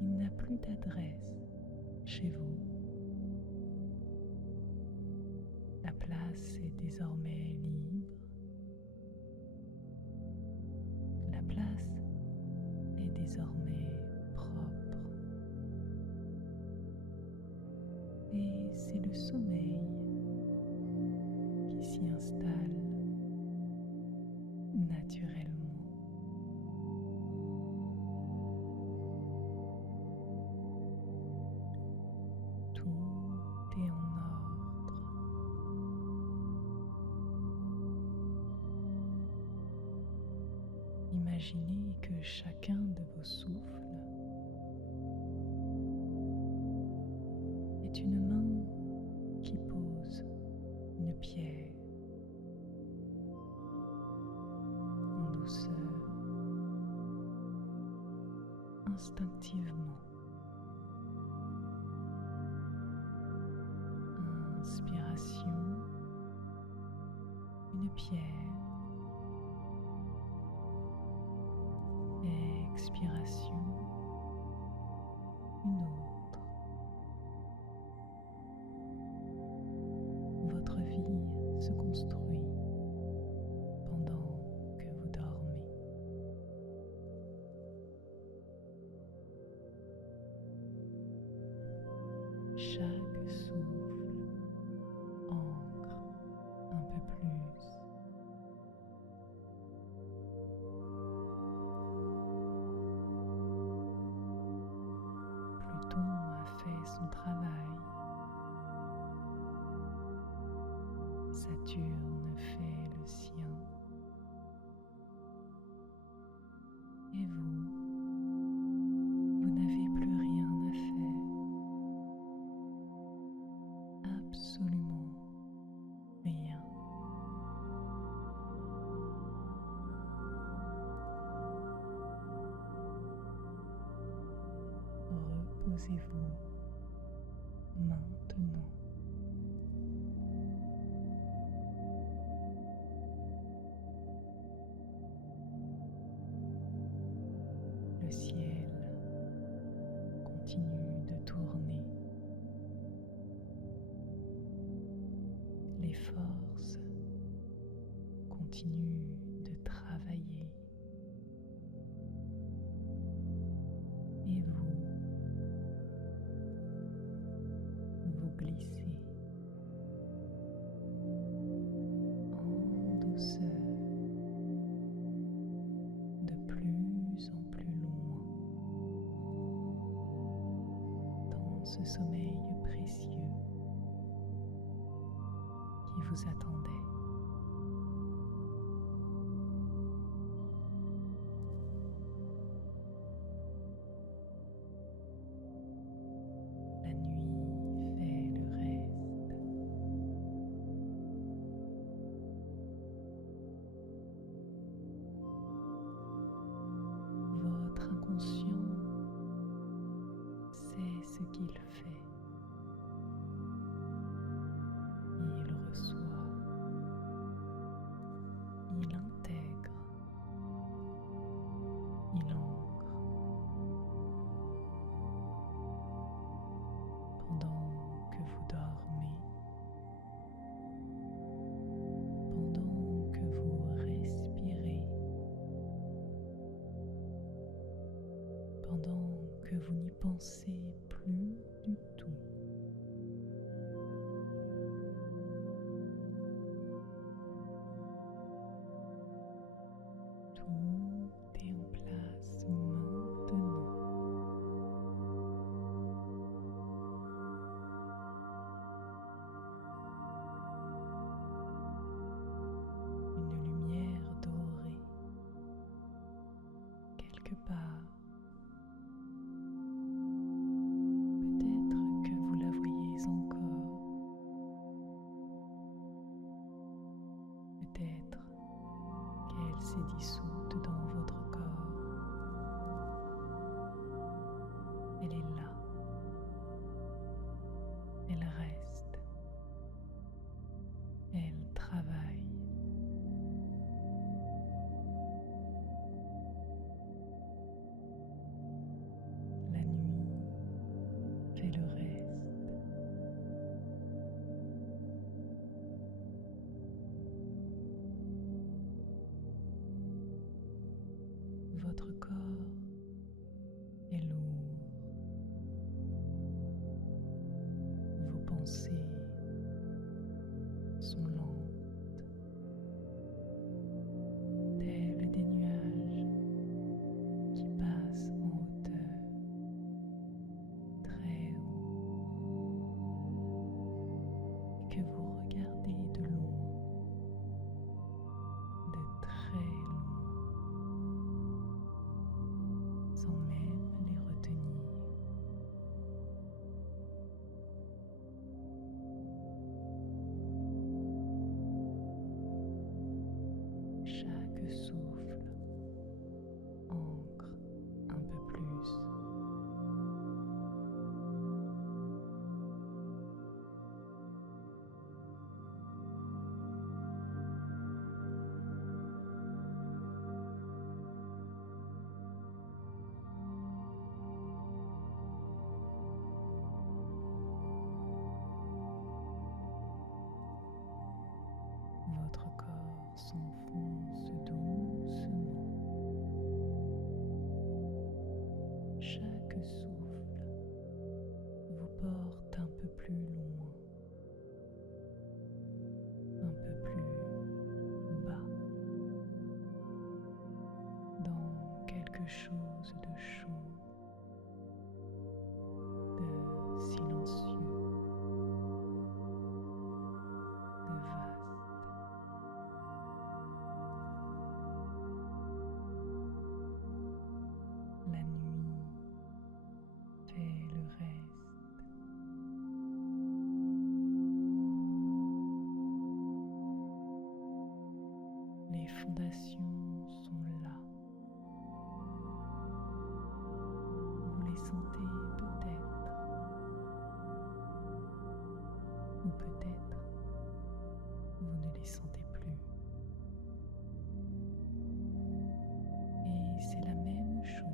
il n'a plus d'adresse chez vous. La place est désormais libre. La place est désormais propre. Et c'est le sommeil qui s'y installe naturellement. Tout est en ordre. Imaginez que chacun de vos souffles est une main qui pose une pierre en douceur, instinctivement. Inspiration, une pierre. Expiration, une autre. Votre vie se construit pendant que vous dormez. Chaque souffle ancre un peu plus. son travail. Saturne fait le sien. Et vous n'avez plus rien à faire. Absolument rien. Reposez-vous maintenant. Le ciel continue de tourner. Les forces continuent de travailler. Et vous glissez en douceur de plus en plus loin dans ce sommeil précieux qui vous attendait. La nuit fait le reste. Votre inconscient sait ce qu'il fait. Il reçoit, il intègre, il ancre. Pendant que vous dormez, pendant que vous respirez, pendant que vous n'y pensez plus du tout. Tout est en place maintenant. Une lumière dorée, quelque part. Peut-être que vous la voyez encore. Peut-être qu'elle s'est dissoute dans votre corps. Elle est là. Elle reste. Elle travaille. La nuit fait le reste. Votre corps est lourd. Vos pensées sont lentes, telles des nuages qui passent en hauteur, très haut, et que vous regardez de loin, de très loin, sans même les retenir. Chaque souffle ancre un peu plus. Votre corps s'enfonce doucement. Chaque souffle vous porte un peu plus loin, un peu plus bas, dans quelque chose de chaud, de silencieux. fondations sont là. Vous les sentez peut-être, ou peut-être vous ne les sentez plus. Et c'est la même chose.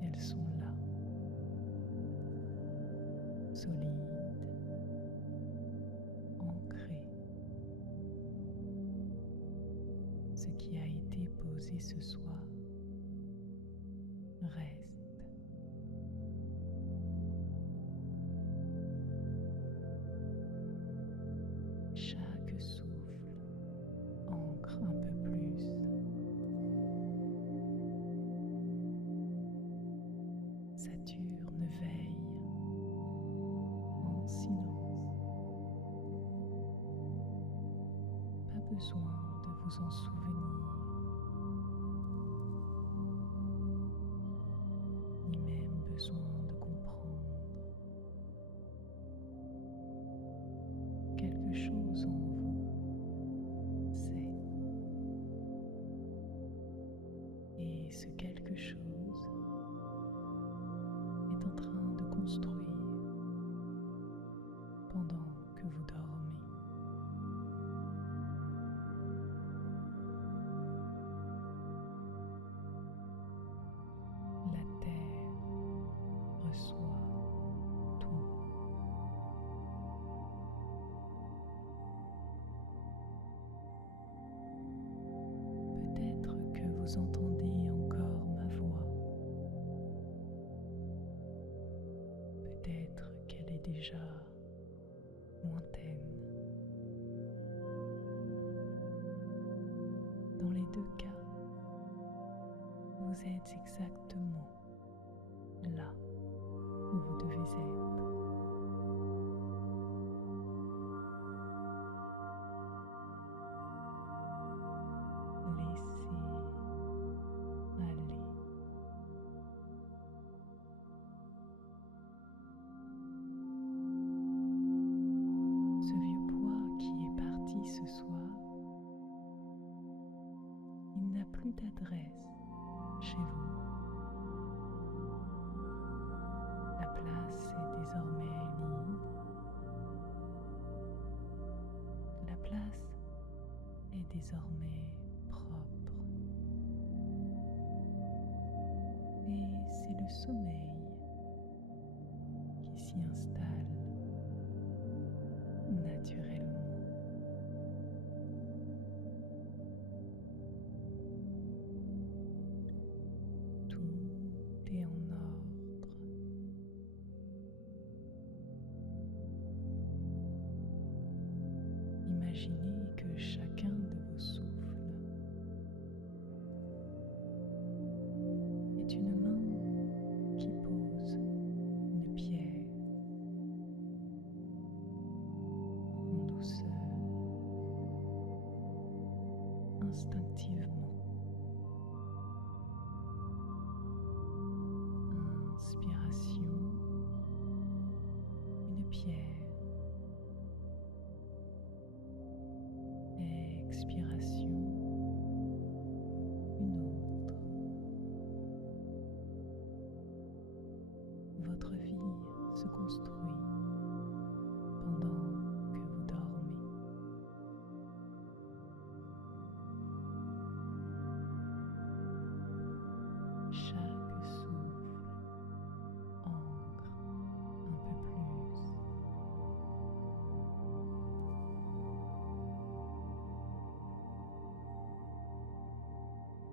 Elles sont là, solides, ancrées. Ce qui a été posé ce soir reste. Chaque souffle ancre un peu plus. Saturne veille en silence. Pas besoin de vous en souvenir, ni même besoin de comprendre. Quelque chose en vous sait. Et ce quelque chose est en train de construire pendant que vous dormez. La terre reçoit tout. Peut-être que vous entendez encore ma voix. Peut-être qu'elle est déjà lointaine. Dans les deux cas, vous êtes exactement là où vous devez être. Laissez aller. Ce vieux poids qui est parti ce soir, il n'a plus d'adresse chez vous. La place est désormais libre. La place est désormais propre. Et c'est le sommeil qui s'y installe naturellement. Tout est en ordre. Imaginez que chacun de vos souffles est une main qui pose une pierre en douceur, instinctivement. Inspiration, une pierre. Expiration, une autre. Votre vie se construit pendant que vous dormez. Chaque souffle ancre un peu plus.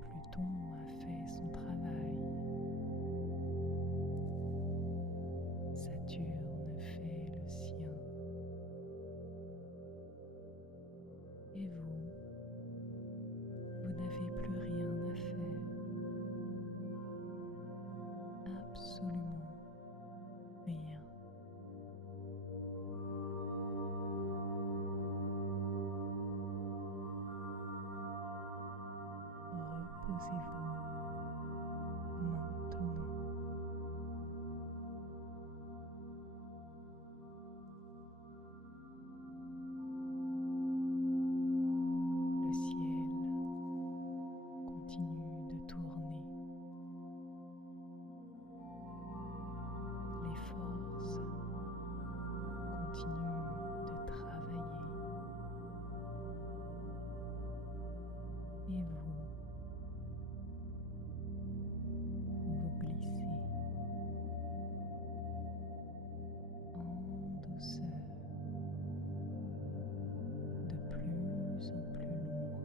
Pluton a fait son travail. Saturne fait le sien. Et vous, vous n'avez plus rien à faire. Absolument rien. Reposez-vous maintenant. et vous glissez en douceur de plus en plus loin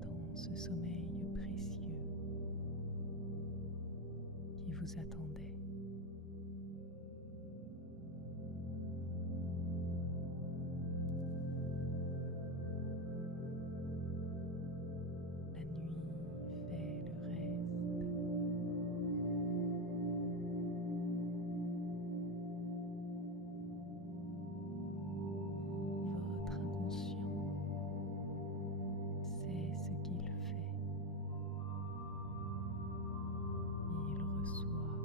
dans ce sommeil précieux qui vous attendait. La nuit fait le reste. Votre inconscient sait ce qu'il fait. Il reçoit,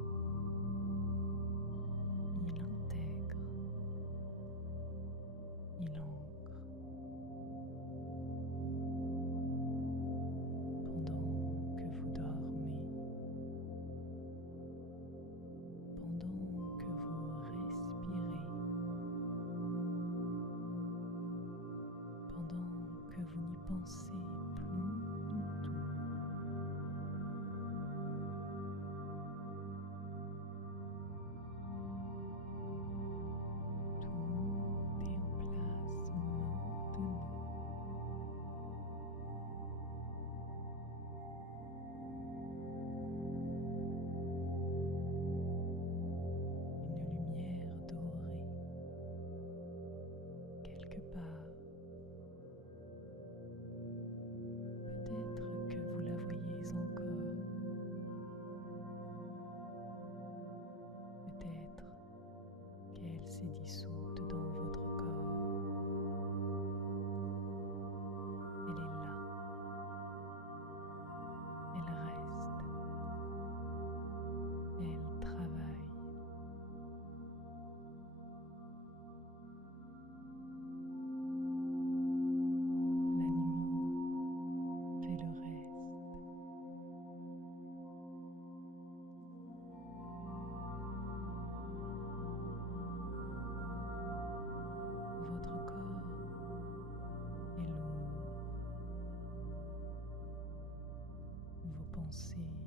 il intègre, il ancre. Pendant que vous dormez, pendant que vous respirez, pendant que vous n'y pensez plus du tout, tout est en place maintenant. Une lumière dorée, quelque part. Peut-être que vous la voyez encore. Peut-être qu'elle s'est dissoute dans votre corps. Elle est là. Elle reste. Elle travaille. La nuit fait le reste. Votre corps est lourd. Vos pensées